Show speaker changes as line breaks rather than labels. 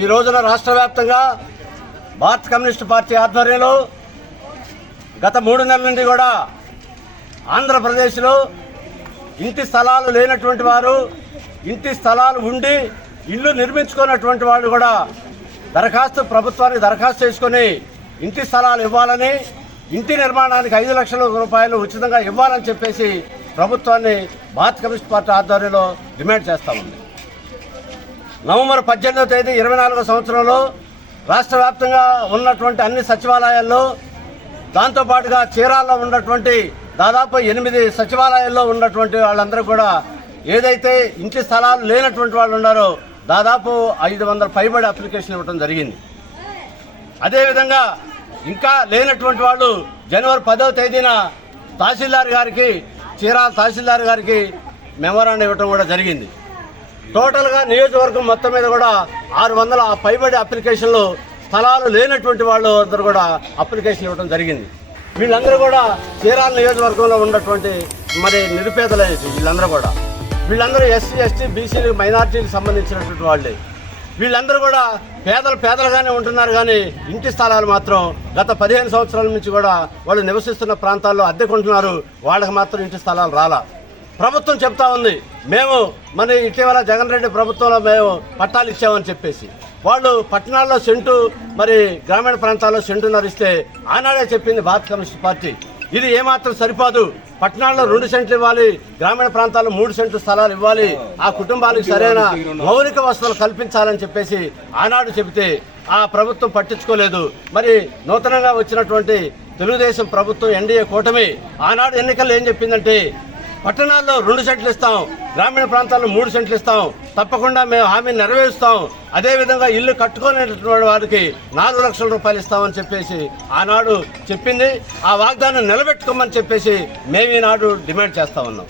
ఈ రోజున రాష్ట్ర వ్యాప్తంగా భారత కమ్యూనిస్ట్ పార్టీ ఆధ్వర్యంలో గత మూడు నెలల నుండి కూడా ఆంధ్రప్రదేశ్లో ఇంటి స్థలాలు లేనటువంటి వారు ఇంటి స్థలాలు ఉండి ఇల్లు నిర్మించుకున్నటువంటి వాళ్ళు కూడా దరఖాస్తు ప్రభుత్వానికి దరఖాస్తు చేసుకొని ఇంటి స్థలాలు ఇవ్వాలని ఇంటి నిర్మాణానికి ఐదు లక్షల రూపాయలు ఉచితంగా ఇవ్వాలని చెప్పేసి ప్రభుత్వాన్ని భారత కమ్యూనిస్ట్ పార్టీ ఆధ్వర్యంలో డిమాండ్ చేస్తా ఉంది. నవంబర్ పద్దెనిమిదవ తేదీ ఇరవై నాలుగో సంవత్సరంలో రాష్ట్ర వ్యాప్తంగా ఉన్నటువంటి అన్ని సచివాలయాల్లో దాంతోపాటుగా చీరాల్లో ఉన్నటువంటి దాదాపు ఎనిమిది సచివాలయాల్లో ఉన్నటువంటి వాళ్ళందరూ కూడా ఏదైతే ఇంటి స్థలాలు లేనటువంటి వాళ్ళు ఉన్నారో దాదాపు ఐదు వందల పైబడి అప్లికేషన్ ఇవ్వడం జరిగింది. అదేవిధంగా ఇంకా లేనటువంటి వాళ్ళు జనవరి పదవ తేదీన తహసీల్దార్ గారికి చీరాల తహసీల్దార్ గారికి మెమోరాండం ఇవ్వడం కూడా జరిగింది. టోటల్గా నియోజకవర్గం మొత్తం మీద కూడా ఆరు వందల పైబడి అప్లికేషన్లు స్థలాలు లేనటువంటి వాళ్ళు అందరూ కూడా అప్లికేషన్ ఇవ్వడం జరిగింది. వీళ్ళందరూ కూడా చీరాల నియోజకవర్గంలో ఉన్నటువంటి మరి నిరుపేదలే వీళ్ళందరూ కూడా. వీళ్ళందరూ ఎస్సీ ఎస్టీ బీసీ మైనార్టీలకు సంబంధించినటువంటి వాళ్ళే. వీళ్ళందరూ కూడా పేదలు పేదలుగానే ఉంటున్నారు కానీ ఇంటి స్థలాలు మాత్రం గత పదిహేను సంవత్సరాల నుంచి కూడా వాళ్ళు నివసిస్తున్న ప్రాంతాల్లో అద్దెకుంటున్నారు. వాళ్ళకి మాత్రం ఇంటి స్థలాలు రాలా. ప్రభుత్వం చెప్తా ఉంది. మేము మన ఇటీవల జగన్ రెడ్డి ప్రభుత్వంలో మేము పట్టాలు ఇచ్చామని చెప్పేసి. వాళ్ళు పట్టణాల్లో సెంటు మరి గ్రామీణ ప్రాంతాల్లో సెంటున్నర ఇస్తే ఆనాడే చెప్పింది భారత కమ్యూనిస్ట్ పార్టీ. ఇది ఏమాత్రం సరిపోదు. పట్టణాల్లో రెండు సెంట్లు ఇవ్వాలి గ్రామీణ ప్రాంతాల్లో మూడు సెంట్లు స్థలాలు ఇవ్వాలి. ఆ కుటుంబాలకు సరైన మౌలిక వసతులు కల్పించాలని చెప్పేసి ఆనాడు చెబితే ఆ ప్రభుత్వం పట్టించుకోలేదు. మరి నూతనంగా వచ్చినటువంటి తెలుగుదేశం ప్రభుత్వం ఎన్డీఏ కూటమి ఆనాడు ఎన్నికల్లో ఏం చెప్పిందంటే పట్టణాల్లో రెండు సెంట్లు ఇస్తాం. గ్రామీణ ప్రాంతాల్లో మూడు సెంట్లు ఇస్తాం. తప్పకుండా మేము హామీ నెరవేరుస్తాం. అదేవిధంగా ఇల్లు కట్టుకోలేనటువంటి వారికి నాలుగు లక్షల రూపాయలు ఇస్తామని చెప్పేసి ఆనాడు చెప్పింది. ఆ వాగ్దానం నిలబెట్టుకోమని చెప్పేసి మేము ఈనాడు డిమాండ్ చేస్తా ఉన్నాం.